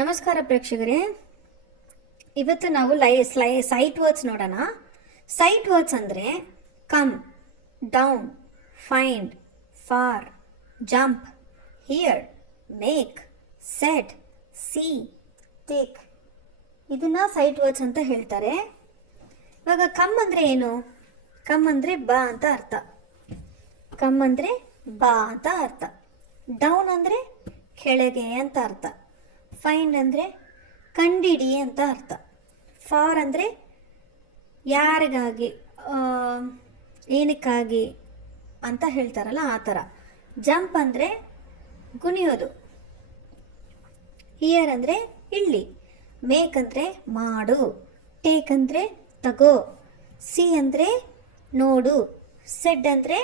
ನಮಸ್ಕಾರ ಪ್ರೇಕ್ಷಕರೇ, ಇವತ್ತು ನಾವು ಸೈಟ್ ವರ್ಡ್ಸ್ ನೋಡೋಣ. ಸೈಟ್ ವರ್ಡ್ಸ್ ಅಂದರೆ come, down, find, for, jump, here, make, set, C, take. ಇದನ್ನ ಸೈಟ್ ವರ್ಡ್ಸ್ ಅಂತ ಹೇಳ್ತಾರೆ. ಇವಾಗ ಕಮ್ ಅಂದರೆ ಏನು? ಕಮ್ ಅಂದರೆ ಬಾ ಅಂತ ಅರ್ಥ. ಕಮ್ ಅಂದರೆ ಬಾ ಅಂತ ಅರ್ಥ. ಡೌನ್ ಅಂದರೆ ಕೆಳಗೆ ಅಂತ ಅರ್ಥ. ಫೈಂಡ್ ಅಂದರೆ ಕಂಡಿಡಿ ಅಂತ ಅರ್ಥ. ಫಾರ್ ಅಂದರೆ ಯಾರಿಗಾಗಿ, ಏನಕ್ಕಾಗಿ ಅಂತ ಹೇಳ್ತಾರಲ್ಲ ಆ ಥರ. ಜಂಪ್ ಅಂದರೆ ಕುಣಿಯೋದು. ಹಿಯರ್ ಅಂದರೆ ಇಲ್ಲಿ. ಮೇಕ್ ಅಂದರೆ ಮಾಡು. ಟೇಕ್ ಅಂದರೆ ತಗೋ. ಸಿ ಅಂದರೆ ನೋಡು. ಸೆಡ್ ಅಂದರೆ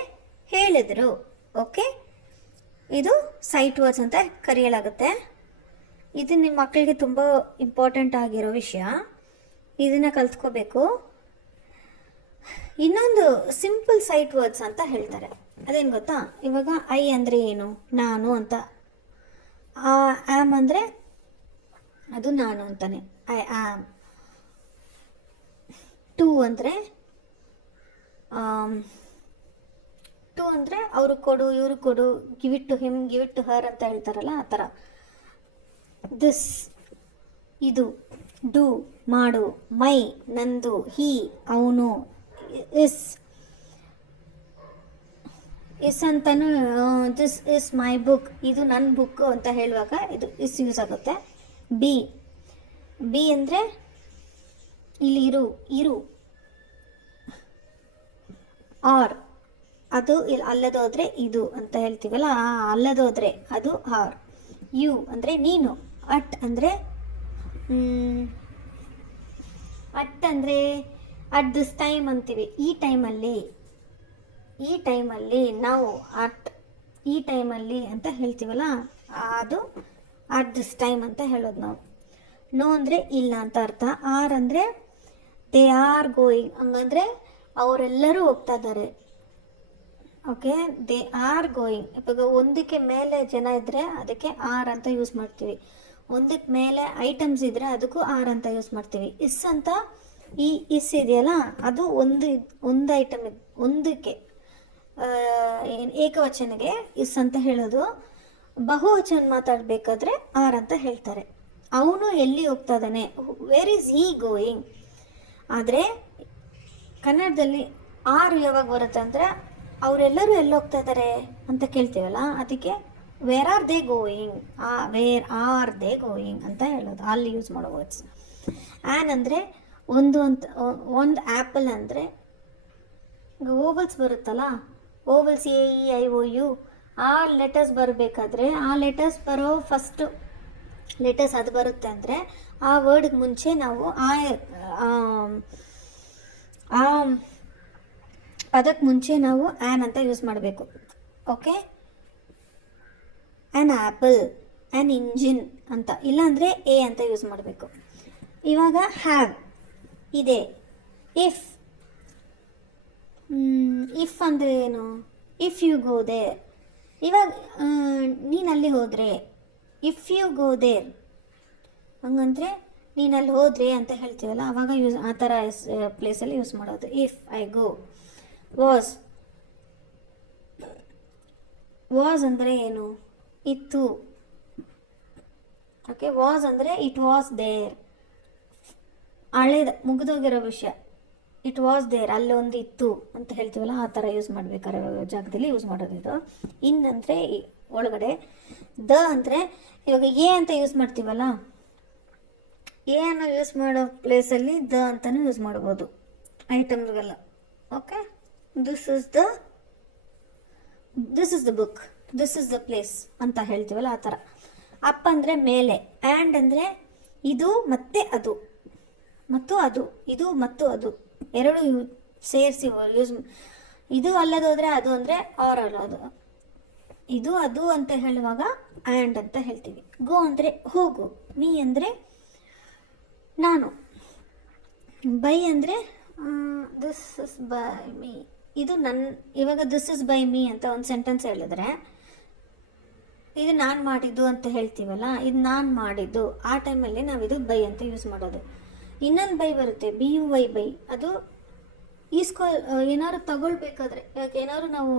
ಹೇಳಿದ್ರು. ಓಕೆ, ಇದು ಸೈಟ್ ವರ್ಡ್ಸ್ ಅಂತ ಕರೆಯಲಾಗುತ್ತೆ. ಇದು ನಿಮ್ಮ ಮಕ್ಕಳಿಗೆ ತುಂಬ ಇಂಪಾರ್ಟೆಂಟ್ ಆಗಿರೋ ವಿಷಯ. ಇದನ್ನು ಕಲ್ತ್ಕೋಬೇಕು. ಇನ್ನೊಂದು ಸಿಂಪಲ್ ಸೈಟ್ ವರ್ಡ್ಸ್ ಅಂತ ಹೇಳ್ತಾರೆ. ಅದೇನು ಗೊತ್ತಾ? ಇವಾಗ ಐ ಅಂದರೆ ಏನು? ನಾನು ಅಂತ. ಆಮ್ ಅಂದರೆ ಅದು ನಾನು ಅಂತಾನೆ, ಐ ಆಮ್. ಟು ಅಂದರೆ ಅವರು ಕೊಡು, ಇವರು ಕೊಡು, give it to him, give it to her ಅಂತ ಹೇಳ್ತಾರಲ್ಲ ಆ ಥರ. ದಿಸ್ ಇದು. ಡೂ ಮಾಡು. ಮೈ ನಂದು. ಹಿ ಅವನು. ಇಸ್ ಅಂತನೂ ದಿಸ್ ಇಸ್ ಮೈ ಬುಕ್, ಇದು ನನ್ನ ಬುಕ್ ಅಂತ ಹೇಳುವಾಗ ಇದು ಇಸ್ ಯೂಸ್ ಆಗುತ್ತೆ. ಬಿ ಅಂದರೆ ಇಲ್ಲಿ ಇರು. ಆರ್ ಅದು ಇಲ್ಲಿ ಅಲ್ಲದೋದ್ರೆ ಇದು ಅಂತ ಹೇಳ್ತೀವಲ್ಲ, ಅಲ್ಲದೋದ್ರೆ ಅದು ಆರ್. ಯು ಅಂದರೆ ನೀನು. ಅಟ್ ಅಂದರೆ ಅಟ್ ದಿಸ್ ಟೈಮ್ ಅಂತೀವಿ. ಈ ಟೈಮಲ್ಲಿ ನಾವು ಈ ಟೈಮಲ್ಲಿ ಅಂತ ಹೇಳ್ತೀವಲ್ಲ, ಅದು ಅಟ್ ದಿಸ್ ಟೈಮ್ ಅಂತ ಹೇಳೋದು ನಾವು. ನೋ ಅಂದರೆ ಇಲ್ಲ ಅಂತ ಅರ್ಥ. ಆರ್ ಅಂದರೆ ದೇ ಆರ್ ಗೋಯಿಂಗ್, ಹಂಗಂದರೆ ಅವರೆಲ್ಲರೂ ಹೋಗ್ತಾ ಇದ್ದಾರೆ. Okay, they are going. ಇವಾಗ ಒಂದಕ್ಕೆ ಮೇಲೆ ಜನ ಇದ್ದರೆ ಅದಕ್ಕೆ ಆರ್ ಅಂತ ಯೂಸ್ ಮಾಡ್ತೀವಿ. ಒಂದಕ್ಕೆ ಮೇಲೆ ಐಟಮ್ಸ್ ಇದ್ದರೆ ಅದಕ್ಕೂ ಆರ್ ಅಂತ ಯೂಸ್ ಮಾಡ್ತೀವಿ. ಇಸ್ ಅಂತ ಈ ಇಸ್ ಇದೆಯಲ್ಲ, ಅದು ಒಂದು ಐಟಮ್ ಒಂದಕ್ಕೆ ಏಕವಚನಗೆ ಇಸ್ ಅಂತ ಹೇಳೋದು. ಬಹುವಚನ ಮಾತಾಡಬೇಕಾದ್ರೆ ಆರ್ ಅಂತ ಹೇಳ್ತಾರೆ. ಅವನು ಎಲ್ಲಿ ಹೋಗ್ತಾ ಇದ್ದಾನೆ? Where is he going. ಆದರೆ ಕನ್ನಡದಲ್ಲಿ ಆರ್ ಯಾವಾಗ ಬರುತ್ತೆ ಅಂದರೆ ಅವರೆಲ್ಲರೂ ಎಲ್ಲಿ ಹೋಗ್ತಾ ಇದ್ದಾರೆ ಅಂತ ಕೇಳ್ತೀವಲ್ಲ, ಅದಕ್ಕೆ where are they going, where are they going ಅಂತ ಹೇಳೋದು, ಅಲ್ಲಿ ಯೂಸ್ ಮಾಡೋ ವರ್ಡ್ಸ್. ಆ್ಯನ್ ಅಂದರೆ ಒಂದು ಆ್ಯಪಲ್ ಅಂದರೆ ಓವಲ್ಸ್ ಬರುತ್ತಲ್ಲ, ಓವಲ್ಸ್ AEIOU, ಆ ಲೆಟರ್ಸ್ ಬರಬೇಕಾದ್ರೆ ಆ ಲೆಟರ್ಸ್ ಬರೋ ಫಸ್ಟು ಲೆಟರ್ಸ್ ಅದು ಬರುತ್ತೆ ಅಂದರೆ ಆ ವರ್ಡ್ಗೆ ಮುಂಚೆ ನಾವು ಅದಕ್ಕೆ ಮುಂಚೆ ನಾವು ಆ್ಯನ್ ಅಂತ ಯೂಸ್ ಮಾಡಬೇಕು. Okay, an apple, an engine ಅಂತ, ಇಲ್ಲಾಂದರೆ ಎ ಅಂತ ಯೂಸ್ ಮಾಡಬೇಕು. ಇವಾಗ ಹ್ಯಾವ್ ಇದೆ. ಇಫ್ ಅಂದರೆ ಏನು? If you go there. ಇವಾಗ ನೀನಲ್ಲಿ ಹೋದರೆ, ಇಫ್ ಯು ಗೋ ದೇರ್ ಹಂಗಂದರೆ ನೀನಲ್ಲಿ ಹೋದ್ರೆ ಅಂತ ಹೇಳ್ತೀವಲ್ಲ, ಆವಾಗ ಯೂಸ್ ಆ ಥರ ಪ್ಲೇಸಲ್ಲಿ ಯೂಸ್ ಮಾಡೋದು. If I go. ವಾಸ್ ಅಂದರೆ ಏನು? ಇತ್ತು. ಓಕೆ, ವಾಸ್ ಅಂದರೆ ಇಟ್ ವಾಸ್ ದೇರ್, ಹಳೇದು ಮುಗಿದೋಗಿರೋ ವಿಷಯ. ಇಟ್ ವಾಸ್ ದೇರ್, ಅಲ್ಲೊಂದು ಇತ್ತು ಅಂತ ಹೇಳ್ತೀವಲ್ಲ, ಆ ಥರ ಯೂಸ್ ಮಾಡಬೇಕಾದ್ರೆ ಜಾಗದಲ್ಲಿ ಯೂಸ್ ಮಾಡೋದು ಇದು. ಇನ್ ಅಂದರೆ ಒಳಗಡೆ. ದ ಅಂದರೆ ಇವಾಗ ಎ ಅಂತ ಯೂಸ್ ಮಾಡ್ತೀವಲ್ಲ, ಎ ಅನ್ನು ಯೂಸ್ ಮಾಡೋ ಪ್ಲೇಸಲ್ಲಿ ದ ಅಂತಲೂ ಯೂಸ್ ಮಾಡ್ಬೋದು ಐಟಮ್ಸ್ಗೆಲ್ಲ. Okay, this is the book, this is the place ಅಂತ ಹೇಳ್ತೀವಲ್ಲ ಆ ಥರ. ಅಪ್ ಅಂದರೆ ಮೇಲೆ. ಆ್ಯಂಡ್ ಅಂದರೆ ಇದು ಮತ್ತು ಅದು, ಇದು ಮತ್ತು ಅದು ಎರಡು ಸೇರಿಸಿ ಯೂಸ್. ಇದು ಅಲ್ಲದೋದ್ರೆ ಅದು ಅಂದರೆ ಆರ್ ಅಲ್ಲೋದು. ಇದು ಅದು ಅಂತ ಹೇಳುವಾಗ ಆ್ಯಂಡ್ ಅಂತ ಹೇಳ್ತೀವಿ. ಗೋ ಅಂದರೆ ಹೋಗು. ಮೀ ಅಂದರೆ ನಾನು. ಬೈ ಅಂದರೆ ದಿಸ್ ಇಸ್ ಬೈ ಮೀ, ಇದು ನನ್ನ. ಇವಾಗ ದಿಸ್ ಇಸ್ ಬೈ ಮೀ ಅಂತ ಒಂದು ಸೆಂಟೆನ್ಸ್ ಹೇಳಿದ್ರೆ ಇದು ನಾನು ಮಾಡಿದ್ದು ಅಂತ ಹೇಳ್ತೀವಲ್ಲ, ಇದು ನಾನು ಮಾಡಿದ್ದು, ಆ ಟೈಮಲ್ಲಿ ನಾವಿದು ಬೈ ಅಂತ ಯೂಸ್ ಮಾಡೋದು. ಇನ್ನೊಂದು ಬೈ ಬರುತ್ತೆ, BUY ಬೈ. ಅದು ಏನಾದ್ರು ತಗೊಳ್ಬೇಕಾದ್ರೆ, ಇವಾಗ ಏನಾದ್ರು ನಾವು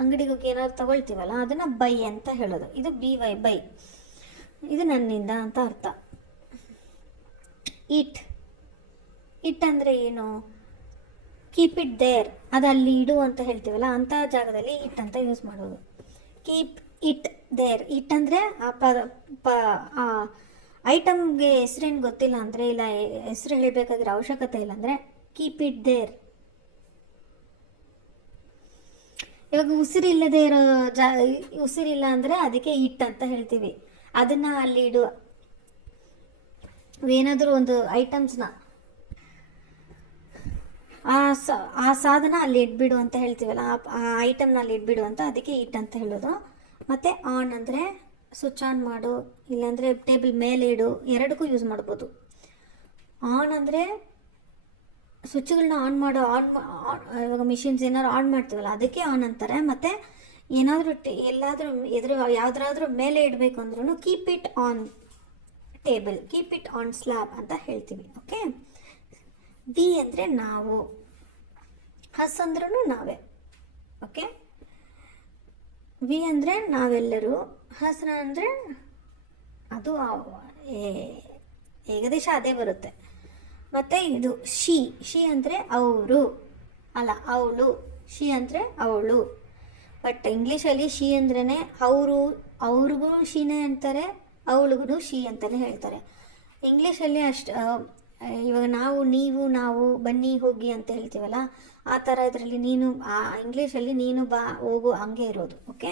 ಅಂಗಡಿಗೆ ಹೋಗಿ ಏನಾದ್ರು ತಗೊಳ್ತೀವಲ್ಲ, ಅದನ್ನು ಬೈ ಅಂತ ಹೇಳೋದು. ಇದು BY ಬೈ, ಇದು ನನ್ನಿಂದ ಅಂತ ಅರ್ಥ. ಇಟ್ ಅಂದರೆ ಏನು? ಕೀಪ್ ಇಟ್ ದೇರ್, ಅದು ಅಲ್ಲಿ ಇಡು ಅಂತ ಹೇಳ್ತೀವಲ್ಲ, ಅಂಥ ಜಾಗದಲ್ಲಿ ಇಟ್ ಅಂತ ಯೂಸ್ ಮಾಡೋದು. Keep it there. ಇಟ್ ಅಂದರೆ ಆ ಐಟಮ್ಗೆ ಹೆಸ್ರೇನು ಗೊತ್ತಿಲ್ಲ ಅಂದರೆ, ಇಲ್ಲ ಹೆಸರು ಹೇಳಬೇಕಾಗಿರೋ ಅವಶ್ಯಕತೆ ಇಲ್ಲ ಅಂದರೆ ಕೀಪ್ ಇಟ್ ದೇರ್. ಇವಾಗ ಉಸಿರಿಲ್ಲದೆ ಇರೋ ಉಸಿರಿಲ್ಲ ಅಂದರೆ ಅದಕ್ಕೆ ಇಟ್ ಅಂತ ಹೇಳ್ತೀವಿ. ಅದನ್ನು ಅಲ್ಲಿ ಇಡು. ಏನಾದರೂ ಒಂದು ಐಟಮ್ಸ್ನ, ಆ ಸಾಧನ ಅಲ್ಲಿ ಇಟ್ಬಿಡು ಅಂತ ಹೇಳ್ತೀವಲ್ಲ, ಆ ಐಟಮ್ನ ಅಲ್ಲಿ ಇಟ್ಬಿಡು ಅಂತ, ಅದಕ್ಕೆ ಇಟ್ ಅಂತ ಹೇಳೋದು. ಮತ್ತು ಆನ್ ಅಂದರೆ ಸ್ವಿಚ್ ಆನ್ ಮಾಡು, ಇಲ್ಲಾಂದರೆ ಟೇಬಲ್ ಮೇಲೆ ಇಡು, ಎರಡಕ್ಕೂ ಯೂಸ್ ಮಾಡ್ಬೋದು. ಆನ್ ಅಂದರೆ ಸ್ವಿಚ್ಗಳನ್ನ ಆನ್ ಮಾಡೋ, ಇವಾಗ ಮಿಷಿನ್ಸ್ ಏನಾದ್ರು ಆನ್ ಮಾಡ್ತೀವಲ್ಲ ಅದಕ್ಕೆ ಆನ್ ಅಂತಾರೆ. ಮತ್ತು ಏನಾದರೂ ಎಲ್ಲಾದರೂ ಯಾವುದಾದ್ರೂ ಮೇಲೆ ಇಡಬೇಕು ಅಂದ್ರೂ keep it on table, keep it on slab ಅಂತ ಹೇಳ್ತೀವಿ. ಓಕೆ. ವಿ ಅಂದರೆ ನಾವು, ಹಸ್ ಅಂದ್ರೂ ನಾವೇ. ಓಕೆ. ವಿ ಅಂದರೆ ನಾವೆಲ್ಲರೂ, ಹಸ್ರ ಅಂದರೆ ಅದು ಏಕದೇಶ ಅದೇ ಬರುತ್ತೆ. ಮತ್ತು ಇದು ಶಿ ಅಂದರೆ ಅವರು, ಅಲ್ಲ ಅವಳು. ಶಿ ಅಂದರೆ ಅವಳು. ಬಟ್ ಇಂಗ್ಲೀಷಲ್ಲಿ ಶಿ ಅಂದ್ರೇ ಅವ್ರಿಗೂ ಶೀನೇ ಅಂತಾರೆ, ಅವಳಿಗೂ ಶಿ ಅಂತಲೇ ಹೇಳ್ತಾರೆ. ಇಂಗ್ಲೀಷಲ್ಲಿ ಇವಾಗ ನಾವು, ನೀವು, ನಾವು, ಬನ್ನಿ, ಹೋಗಿ ಅಂತ ಹೇಳ್ತೀವಲ್ಲ, ಆ ಥರ ಇದರಲ್ಲಿ ನೀನು, ಇಂಗ್ಲೀಷಲ್ಲಿ ನೀನು, ಬಾ, ಹೋಗು, ಹಂಗೆ ಇರೋದು. ಓಕೆ.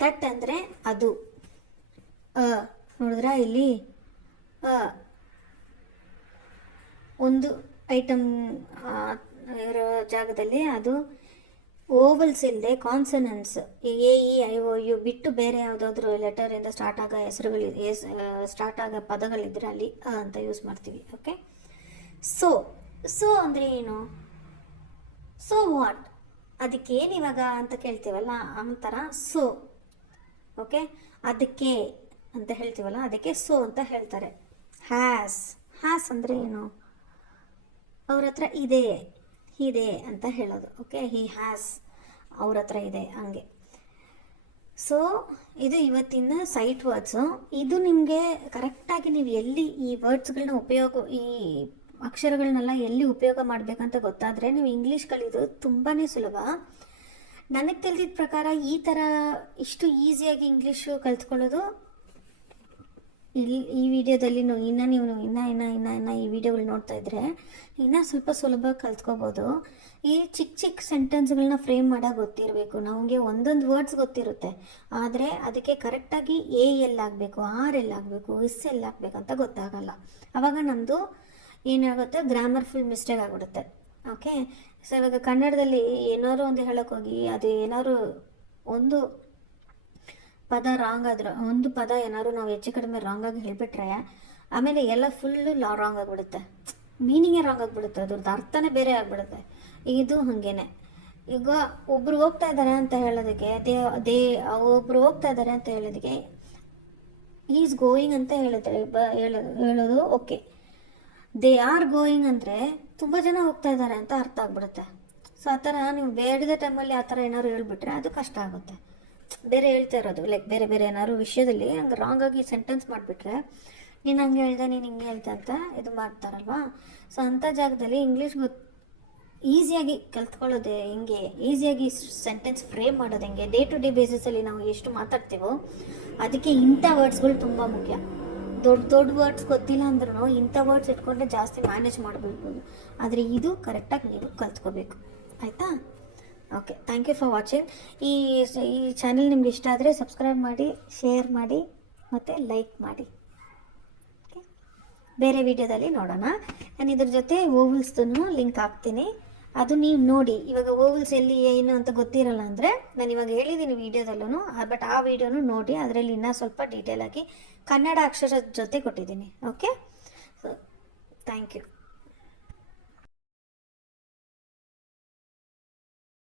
ದಟ್ ಅಂದರೆ ಅದು. ನೋಡಿದ್ರಾ ಇಲ್ಲಿ ಒಂದು ಐಟಮ್ ಇರೋ ಜಾಗದಲ್ಲಿ ಅದು ಓವಲ್ಸ್ ಇಲ್ಲದೆ ಕಾನ್ಸನೆಂಟ್ಸ್ AEIOU ಬಿಟ್ಟು ಬೇರೆ ಯಾವುದಾದ್ರೂ ಲೆಟರಿಂದ ಸ್ಟಾರ್ಟ್ ಆಗೋ ಸ್ಟಾರ್ಟ್ ಆಗೋ ಪದಗಳಿದ್ರೆ ಅಲ್ಲಿ ಅಂತ ಯೂಸ್ ಮಾಡ್ತೀವಿ. ಓಕೆ. ಸೊ ಅಂದರೆ ಏನು? ಸೊ ವಾಟ್, ಅದಕ್ಕೇನು ಇವಾಗ ಅಂತ ಕೇಳ್ತೀವಲ್ಲ, ಆ ಥರ ಸೊ. ಓಕೆ. ಅದಕ್ಕೆ ಅಂತ ಹೇಳ್ತೀವಲ್ಲ, ಅದಕ್ಕೆ ಸೊ ಅಂತ ಹೇಳ್ತಾರೆ. ಹ್ಯಾಸ್ ಅಂದರೆ ಏನು? ಅವ್ರ ಹತ್ರ ಇದೆ ಅಂತ ಹೇಳೋದು. ಓಕೆ. ಹಿ ಹ್ಯಾಸ್, ಅವ್ರ ಹತ್ರ ಇದೆ, ಹಂಗೆ. ಸೊ ಇದು ಇವತ್ತಿನ ಸೈಟ್ ವರ್ಡ್ಸು. ಇದು ನಿಮಗೆ ಕರೆಕ್ಟಾಗಿ ನೀವು ಎಲ್ಲಿ ಈ ವರ್ಡ್ಸ್ಗಳನ್ನ ಈ ಅಕ್ಷರಗಳನ್ನೆಲ್ಲ ಎಲ್ಲಿ ಉಪಯೋಗ ಮಾಡಬೇಕಂತ ಗೊತ್ತಾದರೆ ನೀವು ಇಂಗ್ಲೀಷ್ ಕಲಿಯೋದು ತುಂಬಾ ಸುಲಭ. ನನಗೆ ತಿಳಿದಿದ್ದ ಪ್ರಕಾರ ಈ ಥರ ಇಷ್ಟು ಈಸಿಯಾಗಿ ಇಂಗ್ಲೀಷು ಕಲ್ತ್ಕೊಳ್ಳೋದು ಈ ವಿಡಿಯೋದಲ್ಲಿ ನೀವು ಇನ್ನು ಈ ವಿಡಿಯೋಗಳು ನೋಡ್ತಾ ಇದ್ರೆ ಇನ್ನೂ ಸ್ವಲ್ಪ ಸುಲಭ ಕಲ್ತ್ಕೋಬೋದು. ಈ ಚಿಕ್ಕ ಸೆಂಟೆನ್ಸ್ಗಳನ್ನ ಫ್ರೇಮ್ ಮಾಡೋಕೆ ಗೊತ್ತಿರಬೇಕು. ನಮಗೆ ಒಂದೊಂದು ವರ್ಡ್ಸ್ ಗೊತ್ತಿರುತ್ತೆ, ಆದರೆ ಅದಕ್ಕೆ ಕರೆಕ್ಟಾಗಿ ಎಲ್ಲಾಗಬೇಕು, ಎಲ್ಲಾಗಬೇಕು, ಎಲ್ಲಾಗಬೇಕು ಅಂತ ಗೊತ್ತಾಗಲ್ಲ. ಆವಾಗ ನಮ್ಮದು ಏನಾಗುತ್ತೆ, ಗ್ರಾಮರ್ ಫುಲ್ ಮಿಸ್ಟೇಕ್ ಆಗಿಬಿಡುತ್ತೆ. ಓಕೆ. ಸೊ ಇವಾಗ ಕನ್ನಡದಲ್ಲಿ ಏನಾದ್ರು ಒಂದು ಹೇಳೋಕ್ಕೋಗಿ ಅದು ಏನಾದ್ರು ಒಂದು ಪದ ರಾಂಗ್ ಆದ್ರೆ, ಒಂದು ಪದ ಏನಾದ್ರು ನಾವು ಹೆಚ್ಚು ಕಡಿಮೆ ರಾಂಗಾಗಿ ಹೇಳಿಬಿಟ್ರೆ ಆಮೇಲೆ ಎಲ್ಲ ಫುಲ್ಲು ರಾಂಗ್ ಆಗಿಬಿಡುತ್ತೆ, ಮೀನಿಂಗೇ ರಾಂಗ್ ಆಗಿಬಿಡುತ್ತೆ, ಅದ್ರದ್ದು ಅರ್ಥನೇ ಬೇರೆ ಆಗಿಬಿಡುತ್ತೆ. ಇದು ಹಾಗೇನೆ. ಈಗ ಒಬ್ರು ಹೋಗ್ತಾ ಇದ್ದಾರೆ ಅಂತ ಹೇಳೋದಕ್ಕೆ ಒಬ್ರು ಹೋಗ್ತಾ ಇದ್ದಾರೆ ಅಂತ ಹೇಳೋದಕ್ಕೆ ಈಸ್ ಗೋಯಿಂಗ್ ಅಂತ ಹೇಳೋದು ಓಕೆ. ದೇ ಆರ್ ಗೋಯಿಂಗ್ ಅಂದರೆ ತುಂಬ ಜನ ಹೋಗ್ತಾ ಇದ್ದಾರೆ ಅಂತ ಅರ್ಥ ಆಗ್ಬಿಡುತ್ತೆ. ಸೊ ಆ ಥರ ನೀವು ಬೇಡದ ಟೈಮಲ್ಲಿ ಆ ಥರ ಏನಾದ್ರು ಹೇಳ್ಬಿಟ್ರೆ ಅದು ಕಷ್ಟ ಆಗುತ್ತೆ. ಬೇರೆ ಹೇಳ್ತಾ ಇರೋದು ಲೈಕ್ ಬೇರೆ ಏನಾದ್ರು ವಿಷಯದಲ್ಲಿ ಹಂಗೆ ರಾಂಗಾಗಿ ಸೆಂಟೆನ್ಸ್ ಮಾಡಿಬಿಟ್ರೆ ನೀನು ಹಂಗೆ ಹೇಳ್ದೆ, ನೀನು ಹಿಂಗೆ ಹೇಳ್ದೆ ಅಂತ ಇದು ಮಾಡ್ತಾರಲ್ವಾ. ಸೊ ಅಂಥ ಜಾಗದಲ್ಲಿ ಇಂಗ್ಲೀಷ್ ಈಸಿಯಾಗಿ ಕಲ್ತ್ಕೊಳ್ಳೋದು ಹೆಂಗೆ, ಈಸಿಯಾಗಿ ಸೆಂಟೆನ್ಸ್ ಫ್ರೇಮ್ ಮಾಡೋದು ಹೆಂಗೆ, ಡೇ ಟು ಡೇ ಬೇಸಿಸಲ್ಲಿ ನಾವು ಎಷ್ಟು ಮಾತಾಡ್ತೀವೋ ಅದಕ್ಕೆ ಇಂಥ ವರ್ಡ್ಸ್ಗಳು ತುಂಬ ಮುಖ್ಯ. ದೊಡ್ಡ ವರ್ಡ್ಸ್ ಗೊತ್ತಿಲ್ಲ ಅಂದ್ರೂ ಇಂಥ ವರ್ಡ್ಸ್ ಇಟ್ಕೊಂಡ್ರೆ ಜಾಸ್ತಿ ಮ್ಯಾನೇಜ್ ಮಾಡಬಿಡ್ಬೋದು. ಆದರೆ ಇದು ಕರೆಕ್ಟಾಗಿ ನೀವು ಕಲ್ತ್ಕೋಬೇಕು. ಆಯಿತಾ? Okay. Thank you for watching. ಈ ಚಾನೆಲ್ ನಿಮ್ಗೆ ಇಷ್ಟ ಆದರೆ ಸಬ್ಸ್ಕ್ರೈಬ್ ಮಾಡಿ, ಶೇರ್ ಮಾಡಿ ಮತ್ತು ಲೈಕ್ ಮಾಡಿ. ಓಕೆ. ಬೇರೆ ವಿಡಿಯೋದಲ್ಲಿ ನೋಡೋಣ. ನಾನು ಇದ್ರ ಜೊತೆ ಓವಲ್ಸ್ದು ಲಿಂಕ್ ಹಾಕ್ತೀನಿ, ಅದು ನೀವು ನೋಡಿ. ಇವಾಗ ಓವಲ್ಸ್ ಎಲ್ಲಿ ಏನು ಅಂತ ಗೊತ್ತಿರಲ್ಲ ಅಂದರೆ ನಾನು ಇವಾಗ ಹೇಳಿದ್ದೀನಿ ವಿಡಿಯೋದಲ್ಲೂ, ಬಟ್ ಆ ವಿಡಿಯೋನು ನೋಡಿ, ಅದರಲ್ಲಿ ಇನ್ನೂ ಸ್ವಲ್ಪ ಡೀಟೇಲಾಗಿ ಕನ್ನಡ ಅಕ್ಷರದ ಜೊತೆ ಕೊಟ್ಟಿದ್ದೀನಿ. ಓಕೆ. So thank you.